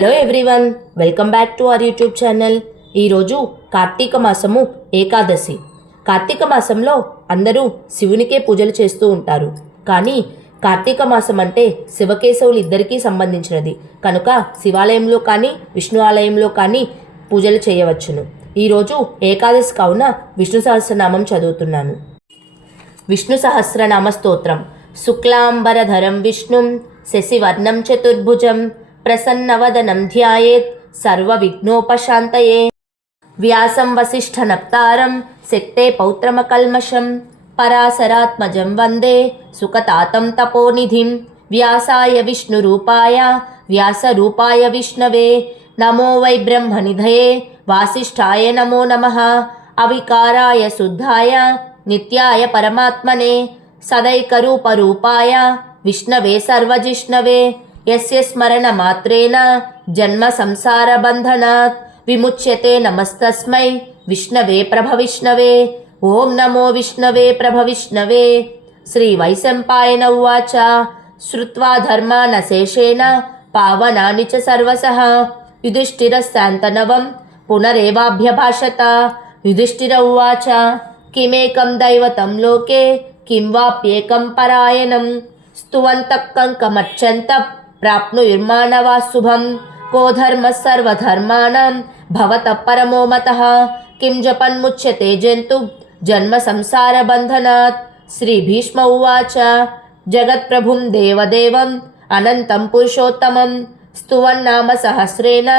Hello everyone, welcome back to our YouTube channel. ఈరోజు కార్తీక మాసము ఏకాదశి. కార్తీక మాసంలో అందరూ శివునికే పూజలు చేస్తూ ఉంటారు. కానీ కార్తీక మాసం అంటే శివకేశవులు ఇద్దరికీ సంబంధించినది కనుక శివాలయంలో కానీ విష్ణు ఆలయంలో కానీ పూజలు చేయవచ్చును. ఈరోజు ఏకాదశి కావున విష్ణు సహస్రనామం చదువుతున్నాను. విష్ణు సహస్రనామ స్తోత్రం. శుక్లాంబరధరం విష్ణుం శశివర్ణం చతుర్భుజం ప్రసన్నవదనం ధ్యాయేత్ సర్వవిఘ్నోపశాంతయే. వ్యాసం వసిష్ఠనప్తారం శక్తే పౌత్రమకల్మషం పరాశరాత్మజం వందే సుఖతాతం తపోనిధిం. వ్యాసాయ విష్ణురూపాయ వ్యాసరూపాయ విష్ణవే నమో వై బ్రహ్మనిధయే వాసిష్ఠాయ నమో నమః. అవికారాయ శుద్ధాయ నిత్యాయ పరమాత్మనే సదైకరూపరూపాయ విష్ణవే సర్వజిష్ణవే. యస్య స్మరణ మాత్రేణ జన్మ సంసార బంధనాత్ విముచ్యతే. నమస్తస్మై విష్ణవే ప్రభవిష్ణవే. ఓం నమో విష్ణవే ప్రభవిష్ణవే. శ్రీ వైశంపాయన ఉవాచ. శ్రుత్వా ధర్మానశేషేణ పావనాని చ సర్వసః యుధిష్ఠిరశాంతనవం పునరేవాభ్యభాషత. యుధిష్ఠిర ఉవాచ. కిమేకం దైవతం లోకే కిం వాప్యేకం పరాయణం స్తువంతః కంకమర్చంతః ప్రాప్నుయుర్మానవా శుభం. కో ధర్మ సర్వధర్మాణం భవతః పరమో మతః కిం జపన్ముచ్యతే జంతు జన్మ సంసార బంధనాత్. శ్రీ భీష్మ ఉవాచ. జగత్ప్రభుం దేవదేవం అనంతం పురుషోత్తమం స్తువన్నామ సహస్రేణ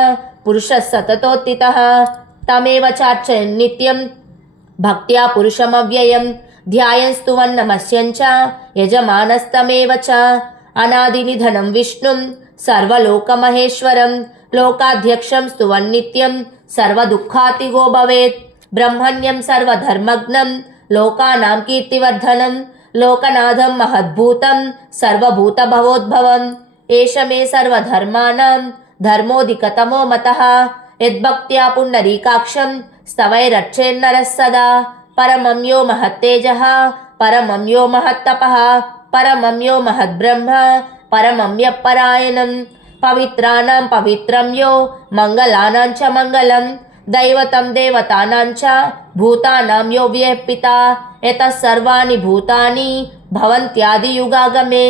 పురుషः సతతోత్థితః తమేవ చార్చయన్ నిత్యం భక్త్యా పురుషమవ్యయం ధ్యాయన్ స్తువన్ నమస్యం చ యజమానస్తమేవ చ. అనాదినిధనం విష్ణుం సర్వలోకమహేశ్వరం లోకాధ్యక్షం స్తువన్ నిత్యం సర్వదుఃఖాతిగో భవేత్. బ్రహ్మణ్యం సర్వధర్మజ్ఞం లోకానాం కీర్తివర్ధనం లోకనాథం మహద్భూతం సర్వభూతభవోద్భవం. ఏష మే సర్వధర్మాణం ధర్మోధికతమో మతః యద్భక్త్యా పుండరీకాక్షం స్తవైరర్చేన్నరः సదా. పరమం యో మహత్తేజః పరమం యో మహత్తపః పరమం యో మహద్బ్రహ్మ పరమం యః పరాయణం. పవిత్రాణం పవిత్రం యో మంగళానాం చ మంగళం దైవతం దేవతానాం చ భూతానాం యో వ్యయః పితా యతః సర్వాణి భూతాని భవంత్యాదియుగాగమే.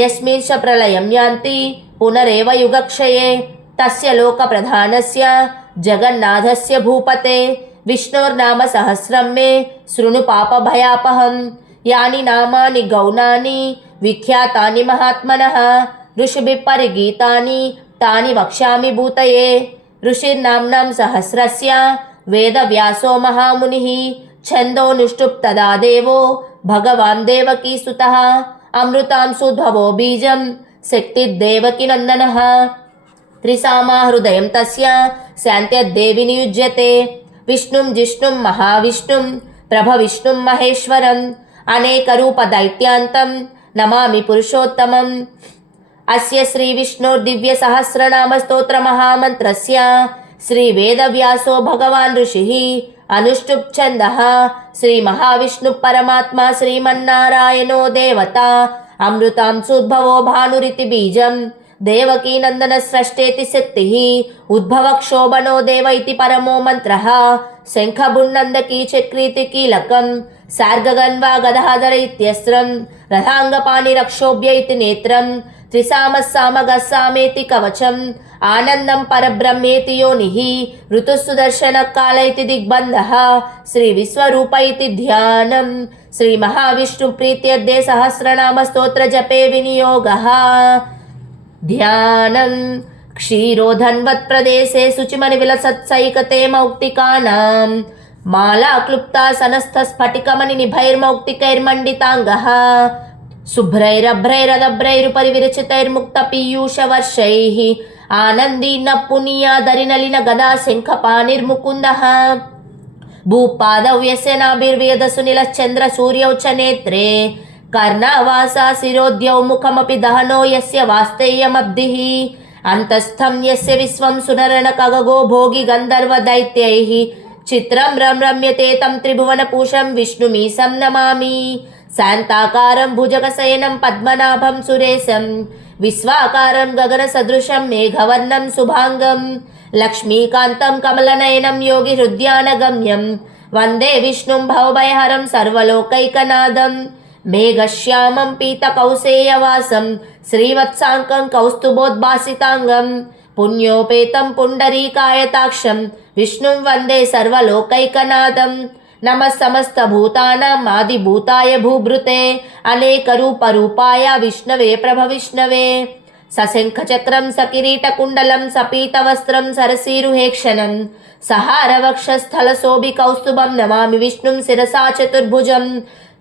యస్మిన్ చ ప్రళయం యాంతి పునరేవ యుగక్షయే తస్య లోకప్రధానస్య జగన్నాథస్య భూపతే. విష్ణోర్నామ సహస్రం మే శృణు పాపభయాపహం. యాని నామాని గౌణాని విఖ్యాతాని మహాత్మనః ఋషిభిః పరిగీతాని తాని వక్ష్యామి భూతయే. ఋషిర్నామ్నాం సహస్రస్య వేదవ్యాసో మహామునిః ఛందోనుష్టుప్ తదా దేవో భగవాన్ దేవకీసుతః అమృతాంశుద్భవో బీజం శక్తిర్దేవకీ నందనః. త్రిసామా హృదయం తస్య శాంత్యద్దేవి నియుజ్యతే. విష్ణుం జిష్ణుం మహావిష్ణుం ప్రభవిష్ణుం మహేశ్వరం అనేకరూపదైత్యాంతం నమామి పురుషోత్తమం. అస్య శ్రీ విష్ణోర్దివ్య సహస్రనామ స్తోత్ర మహామంత్రస్య శ్రీ వేదవ్యాసో భగవాన్ ఋషిః అనుష్టుప్ ఛందః శ్రీ మహావిష్ణు పరమాత్మ శ్రీమన్నారాయణో దేవత అమృతాంశుద్భవో భానురితి బీజం దేవకీ నందన స్రష్టేతి శక్తిః ఉద్భవక్షోభనో దేవ ఇతి పరమో మంత్రః. శంఖభున్నందకీ చక్రీతి కీలకం సార్గగన్వా గదాధర ఇత్యస్త్రం రథాంగపాణి రక్షోభ్య ఇతి నేత్రం త్రిసామస్సామగస్సామేతి కవచం ఆనందం పరబ్రహ్మేతి యోనిః ఋతుస్సుదర్శన కాల ఇతి దిగ్బంధః. శ్రీ విశ్వరూప ఇతి ధ్యానం. శ్రీ మహావిష్ణు ప్రీత్యర్థే సహస్రనామ స్తోత్ర జపే వినియోగః. ధ్యానం. క్షీరోధన్వత్ ప్రదేశే శుచిమని విలసత్సైకతే మౌక్తికానాం మాలా క్లుప్తా సనస్థ స్ఫటికమణి నిభైర్మౌక్తికైర్మండితాంగః శుభ్రైరభ్రైరదభ్రైరుపరి విరచితైర్ముక్త పీయూషవర్షైః ఆనందీన పునీయాదరినలిన గదా శంఖపాణిర్ముకుందః. భూపాదౌ యస్య నాభిర్వేదసు నిలశ్చంద్ర సూర్యౌ చ నేత్రే కర్ణవాసా శిరోద్యౌ ముఖమపి దహనో యస్య వాస్తేయమబ్ధిః అంతస్థం యస్య విశ్వం సునరణ ఖగో భోగి గంధర్వ దైత్యైః చిత్రం రమ్యతే తం త్రిభువన పూషం విష్ణుమీశం నమామి. శాంతాకారం భుజగశయనం పద్మనాభం సురేశం విశ్వాకారం గగనసదృశం మేఘవర్ణం శుభాంగం లక్ష్మీకాంతం కమలనయనం యోగి హృద్యానగమ్యం వందే విష్ణుం భవభయహరం సర్వలోకైకనాథం మేఘశ్యామం పీతకౌసేయవాసం శ్రీవత్సాంకం కౌస్తుభోద్భాసితాంగం పుణ్యోపేతం పుండరీకాయతాక్షం విష్ణుం వందే సర్వలోకైకనాథం నమః సమస్తభూతానాం ఆదిభూతాయ భూభృతే అనేకరూపరూపాయ విష్ణవే ప్రభవిష్ణవే సశంఖచక్రం సకిరీటకుండలం సపీతవస్త్రం సరసీరుహేక్షణం సహారవక్షస్థలశోభికౌస్తుభం నమామి విష్ణుం శిరసా చతుర్భుజం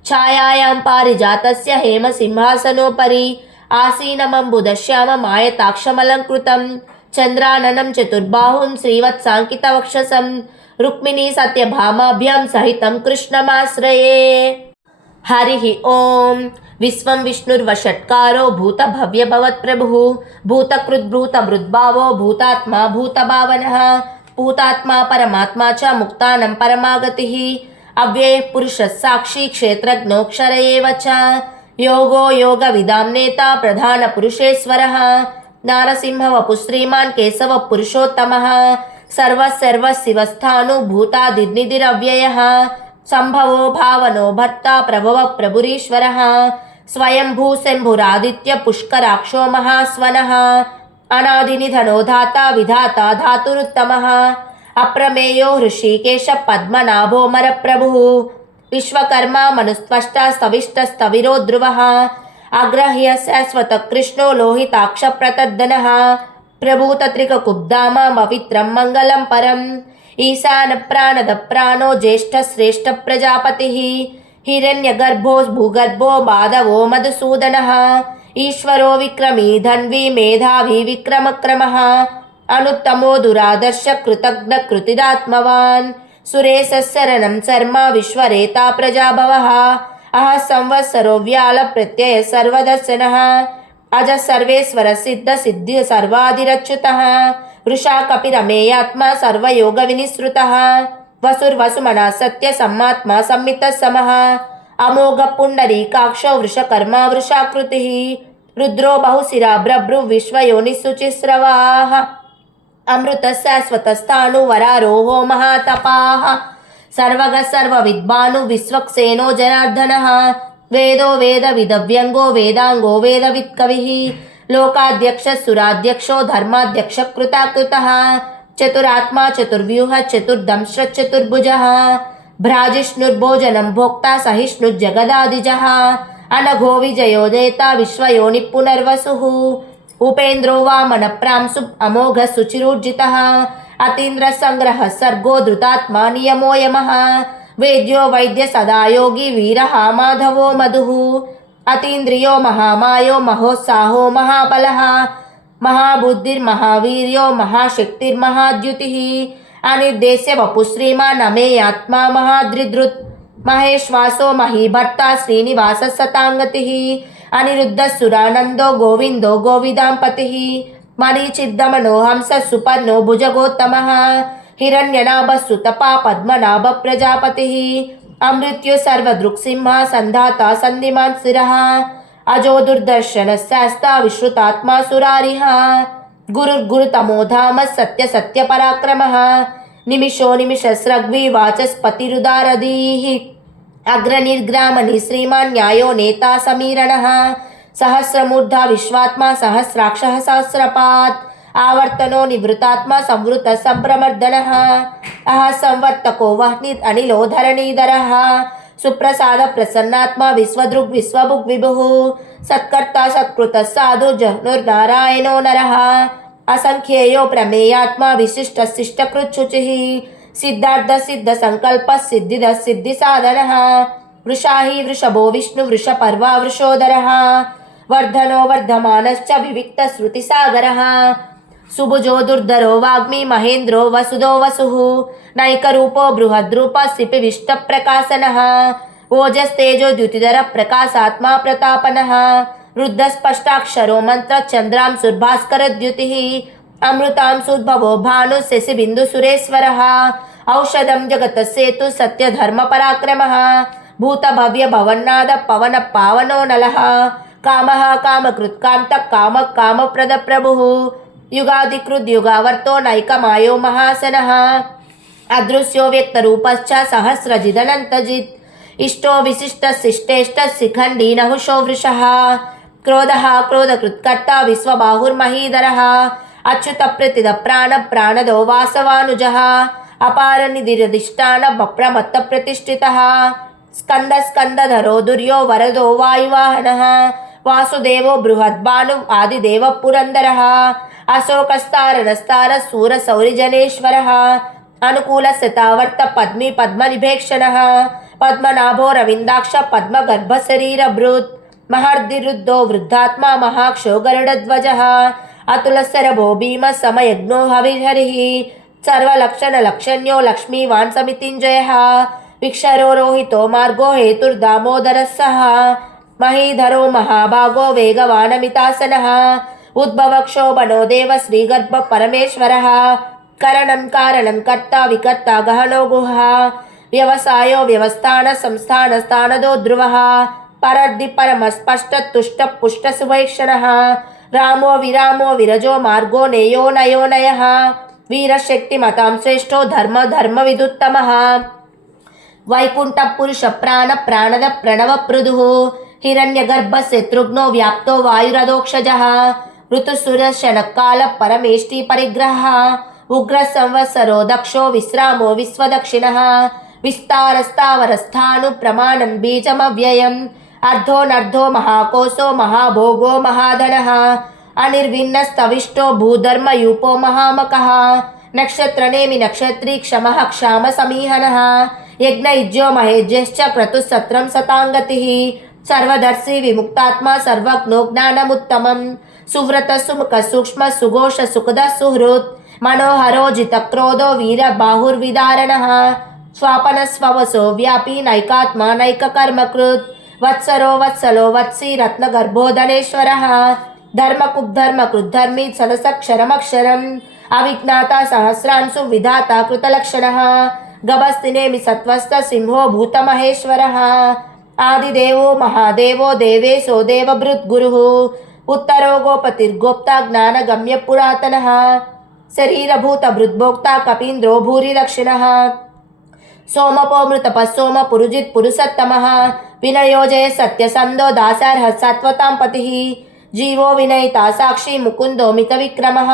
ఛాయాయాం పారిజాతస్య హేమసింహాసనోపరి ఆసీనమంబుదశ్యామం ఆయతాక్షమలంకృతం చంద్రాననం చతుర్బాహుం శ్రీవత్సాంకితవక్షసం రుక్మిణీ సత్యభామాభ్యాం సహితం కృష్ణమాశ్రయే. హరి ఓం. విశ్వం విష్ణుర్వషట్కారో భూతభవ్యభవత్ప్రభుః భూతకృద్భూతభృద్భావో భూతాత్మా భూతభావనః భూతాత్మా పరమాత్మా చ ముక్తానం పరమాగతిః అవ్యయః పురుషः సాక్షి క్షేత్రజ్ఞోక్షర ఏవ చ యోగో యోగవిదాం నేత ప్రధానపురుషేశ్వరः నారసింహవపుః శ్రీమాన్ కేశవః పురుషోత్తమः సర్వశివస్థాణుభూతాదిర్నిధిరవ్యయः సంభవో భావనో భర్త ప్రభవ ప్రభురీశ్వరः స్వయంభూ శంభురాదిత్య పుష్కరాక్షో మహాస్వనः అనాదినిధనో ధాత విధాత ధాతురుత్తమः అప్రమేయో హృషీకేశ పద్మనాభోమరప్రభుః విశ్వకర్మ మనుస్త్వష్ట స్తవిష్టస్తవిరో ధ్రువः అగ్రహ్య శాశ్వత కృష్ణో లోహితాక్ష ప్రతర్దనः ప్రభూతత్రికకుబ్ధామపవిత్రం మంగళం పరం ఈశాన ప్రాణద ప్రాణో జ్యేష్ఠ శ్రేష్ఠ ప్రజాపతి హిరణ్యగర్భో భూగర్భో మాధవో మధుసూదనః ఈశ్వరో విక్రమీ ధన్వీ మేధావి విక్రమక్రమః అనుత్తమో దురాదర్శ కృతజ్ఞ కృతిరాత్మవాన్ సురేశరణం శర్మ విశ్వరేతా ప్రజాభవః అహ సంవత్సరో వ్యాల ప్రత్యయ సర్వదర్శనః అజ సర్వేశ్వర సిద్ధ సిద్ధి సర్వాధిరచ్యుతః వృషా కపిరమేయాత్మా సర్వయోగ వినిసృతః వసుర్వసుమనా సత్య సమ్మాత్మా సంమిత సమః అమోఘ పుండరీకాక్షో వృషకర్మా వృషాకృతిః రుద్రో బహుశిరా బ్రభ్రు విశ్వయోనిశుచిస్రవాః అమృత శాశ్వత స్థాణు వరారోహో మహాతపాః సర్వగ సర్వవిద్వాను విశ్వక్సేనో జనార్దనః వేదో వేద విదవ్యంగో వేదాంగో వేదవిత్కవిః లోకాధ్యక్ష సురాధ్యక్షో ధర్మాధ్యక్ష కృతాకృతః చతురాత్మా చతుర్వ్యూహ చతుర్దంశ్ర చతుర్భుజః భ్రాజిష్ణుర్భోజనం భోక్తా సహిష్ణుర్జగదాదిజః అనఘో విజయో నేత విశ్వయోని పునర్వసుః ఉపేంద్రో వామన ప్రాంశు అమోఘ శుచిరూర్జితః అతీంద్ర సంగ్రహ సర్గో ధృతాత్మా నియమో యమః వేద్యో వైద్య సదా యోగి వీరః మాధవో మధుః అతీంద్రియో మహామాయో మహోత్సాహో మహాబలః మహాబుద్ధిర్మహావీర్యో మహాశక్తిర్మహాద్యుతిః అనిర్దేశ్య వపు శ్రీమాన్ అమేయాత్మా మహాద్రిదృత్ మహేశ్వాసో మహీభర్త శ్రీనివాస సతాంగతిః అనిరుద్ధ సురానందో గోవిందో గోవిదాంపతిః మరీచిద్దమనో హంస సుపర్ణో భుజగోత్తమః హిరణ్యనాభ సుతపా పద్మనాభ ప్రజాపతిః అమృత్యు సర్వదృక్సింహ సంధాత సంధిమాన్ శిరః అజో దుర్దర్శన శాస్తా విశ్రుతాత్మా సురారిః గురుర్గురుతమో ధామ సత్య సత్య పరాక్రమః నిమిషో నిమిషస్రగ్వి వాచస్పతిరుదారధీః అగ్రనిర్గ్రామణి శ్రీమాన్ న్యాయో నేతా సమీరణః సహస్రమూర్ధా విశ్వాత్మా సహస్రాక్షః సహస్రపాత్ ఆవర్తనో నివృతాత్మా సంవృత సంప్రమర్దనః అహ సంవర్తకో వహ్నిర్ అనిలో ధరణీధరః సుప్రసాద ప్రసన్నాత్మా విశ్వదృగ్ విశ్వభుగ్ విభుః సత్కర్త సత్కృత సాధు జహ్నుర్నారాయణో నరః అసంఖ్యేయో ప్రమేయాత్మా విశిష్ట శిష్టకృచ్ఛుచిః సిద్ధార్థ సిద్ధ సంకల్ప సిద్ధిద సిద్ధి సాధనః వృషాహి వృషభో విష్ణు వృషపర్వా వృషోదరః వర్ధనో వర్ధమానశ్చ వివిక్త శృతి సాగరః సుభుజో దుర్ధరో వాగ్మి మహేంద్రో వసుదో వసుః నైకరూపో బృహద్రూప సిపి విష్ట ప్రకాశనః ఓజస్తేజో ద్యుతిధర ప్రకాశాత్మా ప్రతాపనః రుద్ధ స్పష్టాక్షరో మంత్ర చంద్రాంశుర్భాస్కర ద్యుతిః అమృతాంశుద్భవో భాను శశి బిందు సురేశ్వరః ఔషధం జగత సేతు సత్య ధర్మ పరాక్రమః భూత భవ్య భవన్నాద పవన పావనో నలః कामः कामकृत् कान्तः कामः कामप्रदः प्रभुः युगाधिकृत् युगावर्तो नैकमायो महासनः अदृश्यो व्यक्तरूपश्च सहस्रजिदनन्तजित् इष्टो विशिष्टशिष्टेष्टः शिखण्डी नहुषो वृषः क्रोधः क्रोधकृत्कर्ता विश्वबाहुर्महीधरः अच्युतप्रतिदप्राणप्राणदो वासवानुजः अपारनिधिरधिष्ठानमप्रमत्तप्रतिष्ठितः स्कन्दस्कन्दधरो दुर्यो वरदो वायुवाहनः वासुदेवो बृहद्भानु आदिदेवः पुरन्दरः अशोकस्तारणस्तारः सूरसौरिजनेश्वरः अनुकूलस्यतावर्त पद्मी पद्मनिभेक्षणः पद्मनाभो रविन्दाक्ष पद्मगर्भशरीरभृत् महर्दिरुद्धो वृद्धात्मा महाक्षो गरुडध्वजः अतुलशरभो भीमः समयज्ञो हविर्हरिः सर्वलक्षणलक्षण्यो लक्ष्मीवान् समितिञ्जयः विक्षरो रोहितो मार्गो हेतुर्दामोदरः सः महीधरो महाभागो वेगवानमितासनः उद्भवक्षोभनो देव श्रीगर्भ परमेश्वरः करणं कारणं कर्ता विकर्ता गहनो गुहः व्यवसायो व्यवस्थान संस्थान स्थानदो ध्रुवः परर्धि परमस्पष्टतुष्ट पुष्टसुवैक्षणः रामो विरामो विरजो मार्गो नेयो नयो नयः वीरशक्तिमतां श्रेष्ठो धर्म धर्मविदुत्तमः वैकुण्ठः पुरुष प्राण प्राणद प्रणव पृदुः हिरण्यगर्भशत्रुघ्नो व्याप्तो वायुरधोक्षजः ऋतुसुरशनकाल परमेष्टि परिग्रहः उग्र संवत्सरो दक्षो विश्रामो विश्वदक्षिणः विस्तारस्तावरस्थानु प्रमाणं बीजमव्ययम् अर्धोनर्धो महाकोशो महाभोगो महाधनः अनिर्विन्नस्तविष्टो भूधर्मयूपो महामकः नक्षत्रनेमि नक्षत्री क्षमः क्षाम समीहनः यज्ञयुज्यो महेज्यश्च क्रतुसत्रं सताङ्गतिः सर्वदर्शी विमुक्तात्मा सर्वज्ञो ज्ञानमुत्तमं सुव्रतः सुमुखः सूक्ष्मः सुघोष सुखदः सुहृत् मनोहरो जितक्रोधो वीरबाहुर्विदारणः स्वापनस्ववसो व्यापी नैकात्मा नैककर्मकृत् वत्सरो वत्सलो वत्सी रत्नगर्भोधनेश्वरः धर्मकुब्धर्मकृद्धर्मी सलसक्षरमक्षरम् अविज्ञाता सहस्रांशु विधाता कृतलक्षणः गभस्तिनेमि सत्त्वस्थ सिंहो भूतमहेश्वरः आदिदेवो महादेवो देवेशो देवभृद्गुरुः उत्तरो गोपतिर्गोप्ता ज्ञानगम्य पुरातनः शरीरभूतभृद्भोक्ता कपीन्द्रो भूरिदक्षिणः सोमपो मृतपः सोम पुरुजित् पुरुषोत्तमः विनयोजय सत्यसन्धो दासार्हः सत्त्वतां पतिः जीवो विनयिता साक्षी मुकुन्दो मितविक्रमः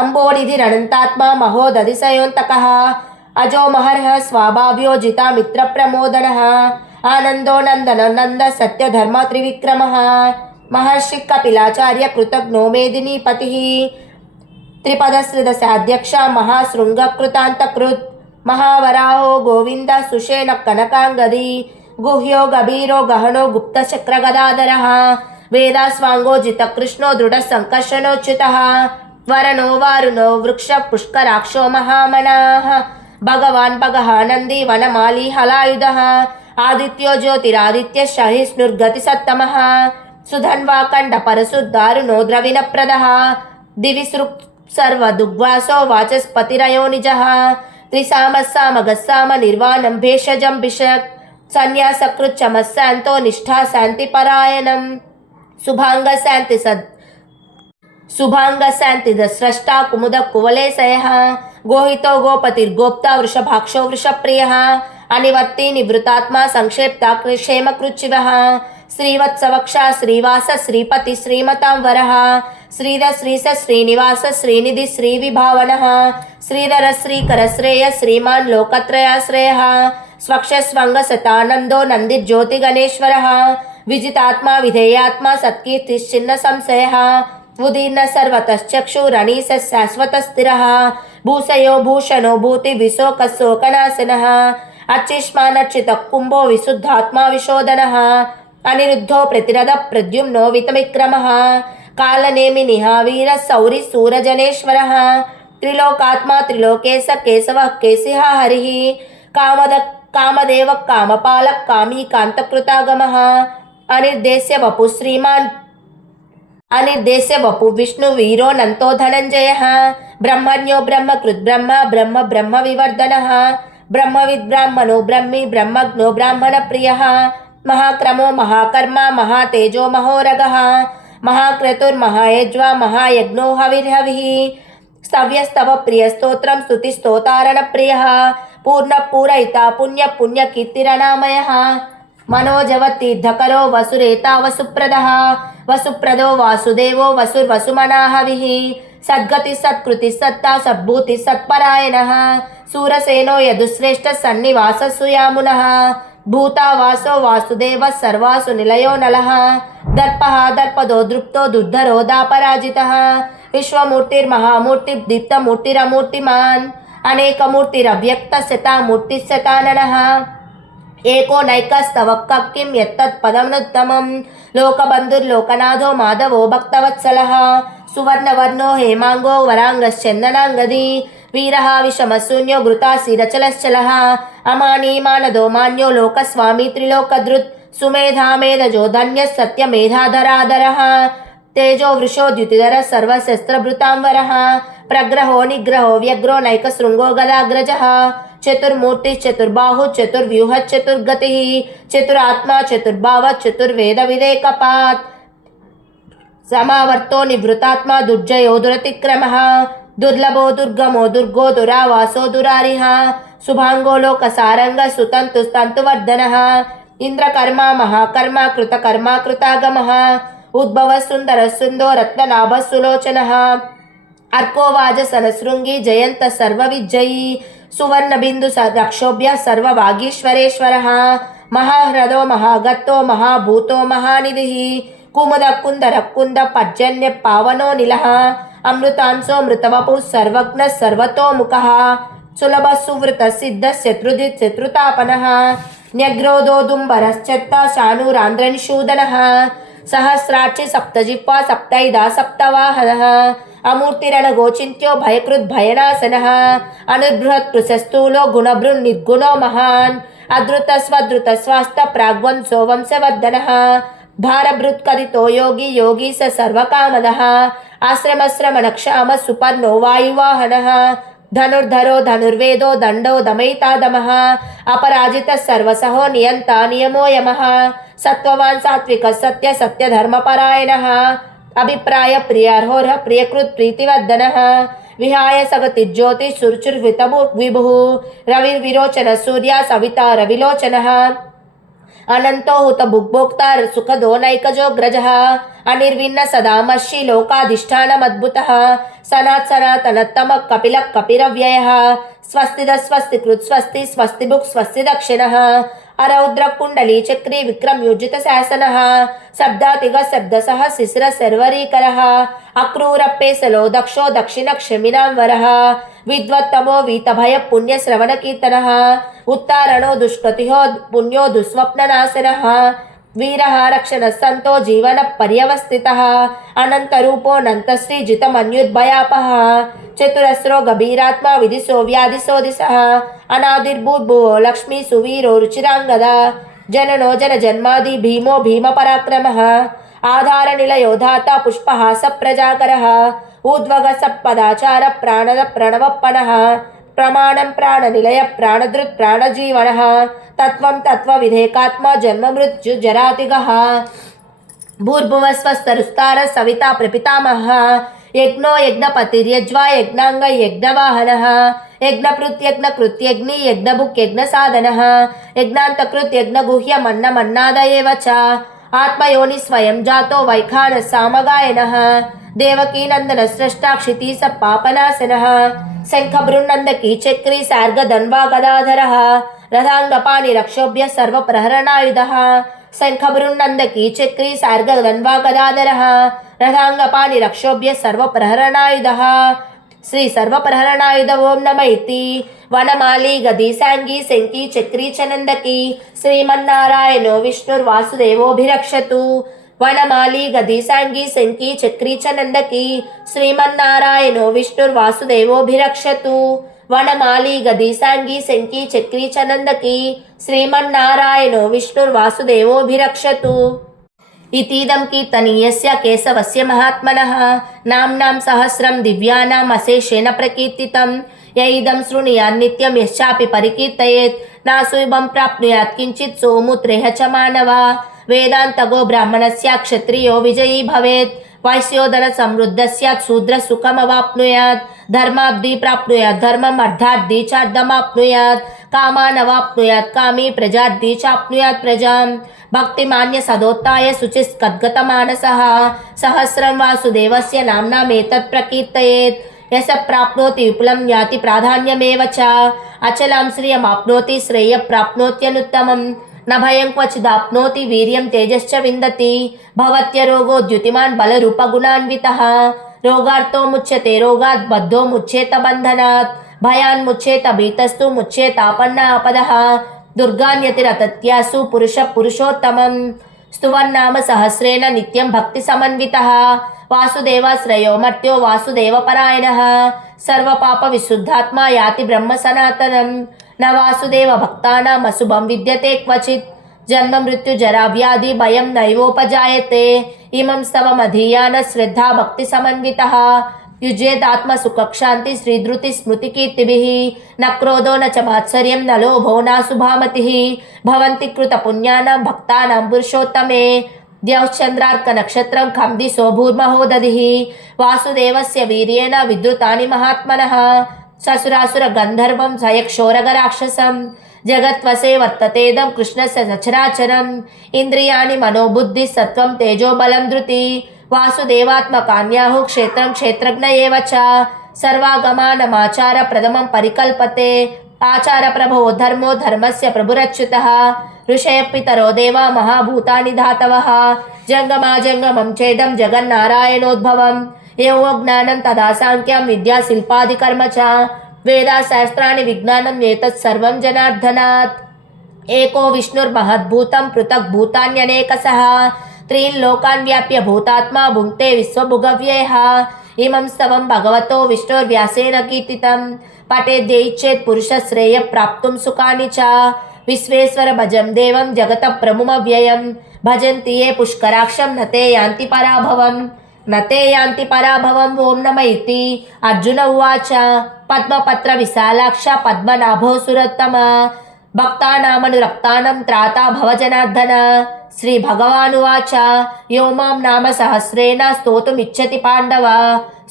अम्बोनिधिरनन्तात्मा महोदधिशयोऽन्तकः अजो महर्षः स्वाभाव्यो जिता मित्रप्रमोदनः आनन्दो नन्दनो नन्द सत्यधर्म त्रिविक्रमः महर्षि कपिलाचार्य कृतघ्नो मेदिनीपतिः त्रिपदश्रिदशाध्यक्ष महाशृङ्गकृतान्तकृत् महावराहो गोविन्द सुषेण कनकाङ्गदी गुह्यो गभीरो गहनो गुप्तचक्रगदाधरः वेदास्वाङ्गो जितकृष्णो दृढसङ्कर्षणोच्युतः वरणो वारुणो वृक्ष पुष्कराक्षो महामनाः भगवान् भगः नन्दी वनमाली हलायुधः आदित्यो ज्योतिरादित्य सहिष्णुर्गतिसत्तमः सुधन्वा कण्डपरशुद्धारुणो द्रविणप्रदः दिवि सृक् सर्वदुग्वासो वाचस्पतिरयो निजः त्रिसामस्सामगस्साम निर्वाणं भेषजं भिषक् सन्न्यासकृच्छमस्सान्तो निष्ठा शान्तिपरायणम् शुभाङ्गशान्तिदस्रष्टा कुमुद कुवलेशयः गोहितो गोपतिर्गोप्ता वृषभाक्षो वृषप्रियः अनिवर्ति निवृतात्मा संक्षेप्ता क्षेमकृच्छिवः श्रीवत्सवक्षा श्रीवास श्रीपति श्रीमतां वरः श्रीधर श्रीस श्रीनिवास श्रीनिधि श्रीविभावनः श्रीधर श्रीकर श्रेय श्रीमान् लोकत्रयाश्रयः स्वक्षस्वङ्गसतानन्दो नन्दिर्ज्योतिगणेश्वरः विजितात्मा विधेयात्मा सत्कीर्तिश्चिन्न संशयः उदीर्ण सर्वतश्चक्षुरणीश शाश्वतस्थिरः भूषयो भूषणो भूतिविशोकशोकनाशनः अर्चिष्मानर्चितः कुम्भो विशुद्धात्मा विशोधनः अनिरुद्धो प्रतिरथ प्रद्युम्नो वितविक्रमः कालनेमिनिः वीरः सौरि सूरजनेश्वरः त्रिलोकात्मा त्रिलोकेश केशवः केशिः हरिः कामदेवः कामपालः कामी कान्तकृतागमः अनिर्देश्य वपु श्रीमान् अनिर्देश्य वपु विष्णुवीरो नन्तो धनञ्जयः ब्रह्मण्यो ब्रह्मकृत् ब्रह्म ब्रह्म ब्रह्मविवर्धनः ब्रह्मविद् ब्राह्मणो ब्रह्मी ब्रह्मज्ञो ब्राह्मणप्रियः महाक्रमो महाकर्मा महातेजो महोरगः महाक्रतुर्महायज्वा महायज्ञो हविर्हविः स्तव्यस्तव प्रियस्तोत्रं स्तुतिस्तोतारणप्रियः पूर्णपूरयिता पुण्यकीर्तिरनामयः मनोजवतीर्थकरो वसुरेता वसुप्रदः वसुप्रदो वासुदेवो वसुर्वसुमनाहविः सद्गति सत्कृति सत्ता सद्भूति सत्परायणः सूरसेनो यदुश्रेष्ठ सन्निवास सुयामुनः भूतावासो वासुदेव सर्वासु निलयो नलः दर्पः दर्पदो दृप्तो दुर्धरो दापराजितः विश्वमूर्तिर्महामूर्तिर्दीप्तमूर्तिरमूर्तिमान् अनेकमूर्तिरव्यक्तशतामूर्तिशताननः एको नैकस्तवक् किं यत्तत्पदमनुत्तमं लोकबन्धुर्लोकनाथो माधवो भक्तवत्सलः सुवर्णवर्णो हेमांगो वरांगश्चन्दनांगदी वीरः विषमशून्यो घृताशिरचलश्चलः अमानी मानदो मान्यो लोकस्वामी त्रिलोकधृत् सुमेधा मेधजो धन्यः सत्यमेधाधराधरः तेजो वृषो द्युतिधरः सर्वशस्त्रभृतांवरः प्रग्रहो निग्रहो व्यग्रो नैकशृङ्गो गदाग्रजः चतुर्मूर्तिश्चतुर्बाहुः चतुर्व्यूहः चतुर्गतिः चतुरात्मा चतुर्भावः चतुर्वेदविदेकपात् समावर्तो निवृतात्मा दुर्जयो दुरतिक्रमः दुर्लभो दुर्गमो दुर्गो दुरावासो दुरारिः शुभांगो लोकसारंगः सुतन्तुस्तन्तुवर्धनः इंद्रकर्मा महाकर्मा कृतकर्मा कृतागमः उद्भवः सुन्दरः सुन्दो रत्ननाभः सुलोचनः अर्को वाजसनशृङ्गी जयन्तः सर्वविजयी सुवर्णबिन्दु रक्षोभ्यः सर्वभागीश्वरेश्वरः महाह्रदो महागतो महाभूतो महानिधिः कुमुद कुंदर कुंद पर्जन्य पावनो निलः अमृतांशो मृतवपुः सर्वज्ञः सर्वतोमुखः सुलभ सुवृत सिद्ध शत्रुजित् शत्रुतापनः न्यग्रोदोदुम्बरश्चत्ता शानूरान्ध्रनिषूदनः सहस्राक्षि सप्तजिह्वा सप्तैधा सप्तवाहनः अमूर्तिरणगोचिन्त्यो भयकृद् भयनाशनः अनुबृहत् कृशस्थूलो गुणभृन्निर्गुणो महान् अधृतस्वधृतस्वास्त प्राग्वंशो वंशवर्धनः भारभृत्कदितो योगी योगी स सर्वकामदः आश्रमश्रमणक्षाम सुपर्णो वायुवाहनः धनुर्धरो धनुर्वेदो दण्डो दमयितादमः अपराजितः सर्वसहो नियन्ता नियमो यमः सत्त्ववान् सात्विकः सत्य सत्यधर्मपरायणः अभिप्राय प्रियार्होरः प्रियकृत् प्रीतिवर्धनः विहाय सगतिज्योतिः सुरुचिर्वितभु रविर्विरोचन सूर्या सविता रविलोचनः अनंतो हुत भुग्भोक्ता सुखदो नैकजोग्रजः अनिर्विन्न सदामर्षि लोकाधिष्ठानमद्भुतः सनात् सनातनत्तमः कपिलः कपिरव्ययः स्वस्तिदः स्वस्तिकृत् स्वस्ति स्वस्तिभुक् स्वस्ति दक्षिणः अरौद्र कुण्डली चक्री विक्रम योजित शासनः शब्दातिग शब्दसः शिशिर सर्वरीकरः अक्रूरप्पेसलो दक्षो दक्षिण क्षमिनांवरः विद्वत्तमो वीतभय पुण्य श्रवण कीर्तनः उत्तारणो दुष्कृतिहो पुण्यो दुःस्वप्ननाशनः वीरः रक्षण संतो जीवन पर्यवस्थितः अनन्तरूपोऽनन्तश्री जितमन्युद्भयापः चतुरस्रो गभीरात्मा विदिशो व्याधिशो दिशः अनादिर्भूर्भुवो लक्ष्मी सुवीरो रुचिरांगदा जननो जन जन्मादि भीमो भीम पराक्रमः आधार निलयो धाता पुष्पहास प्रजाकरः ऊर्ध्वग सत्पदाचार प्राणद प्रणवपनः प्रमाणं प्राणनिलय प्राणधृत् प्राणजीवनः तत्त्वं तत्त्वविधेकात्मा जन्म मृत्यु जरातिगः भूर्भुवस्वस्तरुस्तार सविता प्रपितामहः यज्ञो यज्ञपतिर्यज्वा यज्ञांग यज्ञवाहनः यज्ञपृत् यज्ञकृत् यज्ञी यज्ञभुक् यज्ञसाधनः यज्ञान्तकृत् यज्ञगुह्यमन्नमन्नाद एव च आत्मयोनि स्वयं जातो वैखानः सामगायनः देवकी नंदन स्रष्टा क्षिति स पापनाशनः शंखभृन्नंदकी चक्री सार्ग धन्वा गदाधरः रथांगपाणि रक्षोभ्य सर्व प्रहरणायुधः शंखभृन्नंदकी चक्री सार्ग धन्वा गदाधरः रथांगपाणि रक्षोभ्य सर्व प्रहरणायुधः श्री सर्व प्रहरणायुध ओम नमः इति वनमाली गदी सांगी शंकी चक्री चनंदकी श्रीमन्नारायणो विष्णुर्वासुदेवोभिरक्षतु वनमाली गदी सांगी शंकी चक्री चनंदकी श्रीमन्नारायणो विष्णुर्वासुदेवोभिरक्षतु वनमाली गदी सांगी शंकी चक्री चनंदकी श्रीमन्नारायणो विष्णुर्वासुदेवोभिरक्षतु। इतीदं कीर्तनीयस्य केशवस्य महात्मनः नाम्नां सहस्रं दिव्यानाम् अशेषेण प्रकीर्तितं य इदं शृणुयात् नित्यं यश्चापि परिकीर्तयेत् नासुइबं प्राप्नुयात् किञ्चित् सोमुत्रेह च मानवा वेदान्तगो ब्राह्मणस्य क्षत्रियो विजयी भवेत् वैश्योधन समृद्ध स्यात् शूद्र सुखमवाप्नुयात् धर्माब्धि प्राप्नुयात् धर्मम् अर्थार्थी चार्धमाप्नुयात् कामानवाप्नुयात् कामी प्रजार्थी चाप्नुयात् प्रजां भक्तिमान्य सदोत्थाय शुचिस्कद्गतमानसः सहस्रं वासुदेवस्य नाम्नामेतत् प्रकीर्तयेत् यश प्राप्नोति विपुलं याति प्राधान्यमेव च अचलां श्रियमाप्नोति श्रेयः प्राप्नोत्यनुत्तमम् न भयं क्वचिदाप्नोति वीर्यं तेजश्च विन्दति भवत्यरोगो द्युतिमान् बलरूपगुणान्वितः रोगार्तो मुच्यते रोगात् बद्धो मुच्येत बन्धनात् भयान् मुच्येत भीतस्तु मुच्येतापन्नापदः दुर्गान्यतिरतत्यासु पुरुषः पुरुषोत्तमं स्तुवन्नाम सहस्रेण नित्यं भक्तिसमन्वितः वासुदेवाश्रयो मर्त्यो वासुदेवपरायणः सर्वपापविशुद्धात्मा याति ब्रह्म सनातनं न वासुदेव भक्तानाम् अशुभं विद्यते क्वचित् जन्म मृत्यु जरा व्याधि भयं नैवोपजायते इमं स्तवमधीयान श्रद्धा भक्तिसमन्वितः युज्येदात्म सुखक्षान्ति श्रीधृति स्मृतिकीर्तिभिः न क्रोधो न च मात्सर्यं न लोभो नाशुभामतिः भवन्ति कृतपुण्यानां भक्तानां पुरुषोत्तमे द्यौश्चन्द्रार्कनक्षत्रं खं दिशो भूर्महोदधिः वासुदेवस्य वीर्येण विद्रुतानि महात्मनः ससुरासुरगन्धर्वं सयक्षोरगराक्षसं जगत्वसे वर्ततेदं कृष्णस्य सचराचरम् इन्द्रियाणि मनोबुद्धिः सत्त्वं तेजोबलं धृति वासुदेवात्मकान्याहुः क्षेत्रं क्षेत्रज्ञ एव च सर्वागमानमाचार प्रथमं परिकल्पते आचार प्रभो धर्मो धर्मस्य प्रभुरच्युतः ऋषयः पितरो देवा महाभूतानि धातवः जङ्गमाजङ्गमं चेदं जगन्नारायणोद्भवम् एवो ज्ञानं तदा सांख्यं विद्या शिल्पादिकर्म च वेदाशास्त्राणि विज्ञानं एतत् सर्वं जनार्दनात् एको विष्णुर्महद्भूतं पृथक् भूतान्यनेकशः त्रीन् लोकान् व्याप्य भूतात्मा भुङ्क्ते विश्वभुगव्ययः इमं स्तवं भगवतो विष्णुर्व्यासेन कीर्तितं पठेद्यैच्छेत् पुरुषश्रेयः प्राप्तुं सुखानि च विश्वेश्वर भजं देवं जगतः प्रमुमव्ययं भजन्ति ये पुष्कराक्षं न ते यान्ति पराभवम् न ते यान्ति पराभवम् ॐ नमः इति अर्जुन उवाच पद्मपत्र विशालाक्ष पद्मनाभो सुरोत्तमा भक्तानामनुरक्तानां त्राता भव जनार्दन श्रीभगवानुवाच यो मां नाम सहस्रेण स्तोतुमिच्छति पाण्डव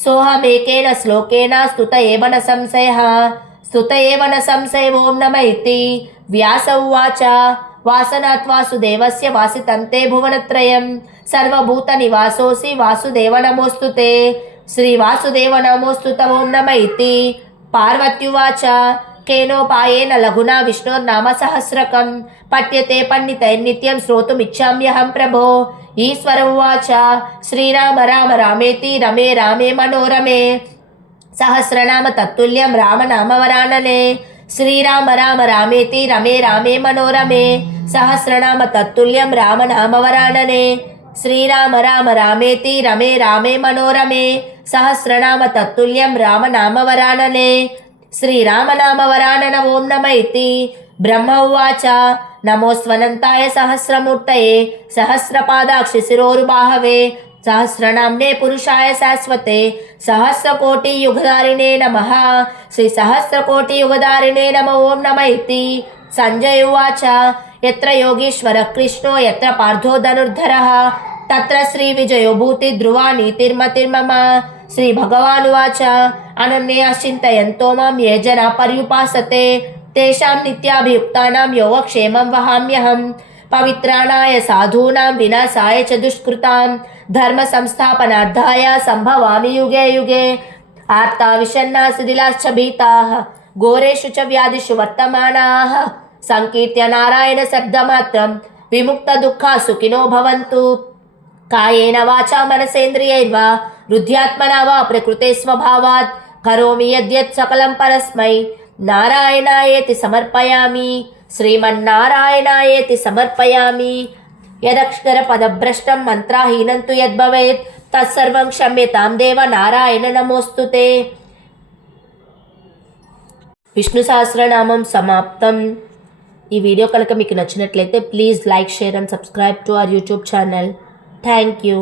सोऽहमेकेन श्लोकेन स्तुत एव न संशयः ॐ नमः इति व्यास उवाच वासनात् वासुदेवस्य वासितन्ते भुवनत्रयं सर्वभूतनिवासोऽसि वासुदेव नमोऽस्तुते श्रीवासुदेव नमोऽस्तुते ॐ नमः इति पार्वत्युवाच केनोपायेन लघुना विष्णोर्नाम सहस्रकं पठ्यते पण्डितैर्नित्यं श्रोतुमिच्छाम्यहं प्रभो ईश्वर उवाच श्रीराम राम रामेति रमे रामे मनोरमे सहस्रनाम तत्तुल्यं रामनाम वरानने श्रीराम राम रामेति रमे रामे मनोरमे सहस्रनाम तत्तुल्यं रामनाम वरानने श्रीराम राम रामेति रमे रामे मनोरमे सहस्रनाम तत्तुल्यं रामनाम वरानने श्रीरामनाम वरानन ॐ नमः इति ब्रह्म उवाच नमोऽस्त्वनन्ताय सहस्रमूर्तये सहस्रपादाक्षि शिरोरुबाहवे सहस्रनाम्ने पुरुषाय शाश्वते सहस्रकोटियुगधारिणे नमः श्रीसहस्रकोटियुगधारिणे नमः ॐ नमः इति संजय उवाच यत्र योगीश्वरः कृष्णो यत्र पार्थो धनुर्धरः तत्र श्रीविजयो भूति ध्रुवा नीतिर्मतिर्मम श्रीभगवानुवाच अनन्याश्चिन्तयन्तो मां ये जना पर्युपासते तेषां नित्याभियुक्तानां योगक्षेमं वहाम्यहं पवित्राणाय साधूनां विनाशाय च दुष्कृतां धर्म संस्थापनार्थाय संभवामि युगे युगे आर्ता विषण्णा शिथिलाश्च भीताः घोरेषु च व्याधिषु वर्तमानाः संकीर्त्य नारायण शब्दमात्रं विमुक्तदुःखा सुखिनो भवन्तु कायेन वाचा मनसेन्द्रियैर्वा रुद्ध्यात्मना वा प्रकृते स्वभावात् करोमि यद्यत् सकलं परस्मै नारायणायेति समर्पयामि श्रीमन्नारायणायेति समर्पयामि यदक्षरपदभ्रष्टं मन्त्राहीनं तु यद्भवेत् तत्सर्वं क्षम्यतां देव नारायण नमोऽस्तुते। విష్ణు సహస్రనామం సమాప్తం। ఈ వీడియో కనుక మీకు నచ్చినట్లయితే please like share and subscribe to our YouTube channel. Thank you.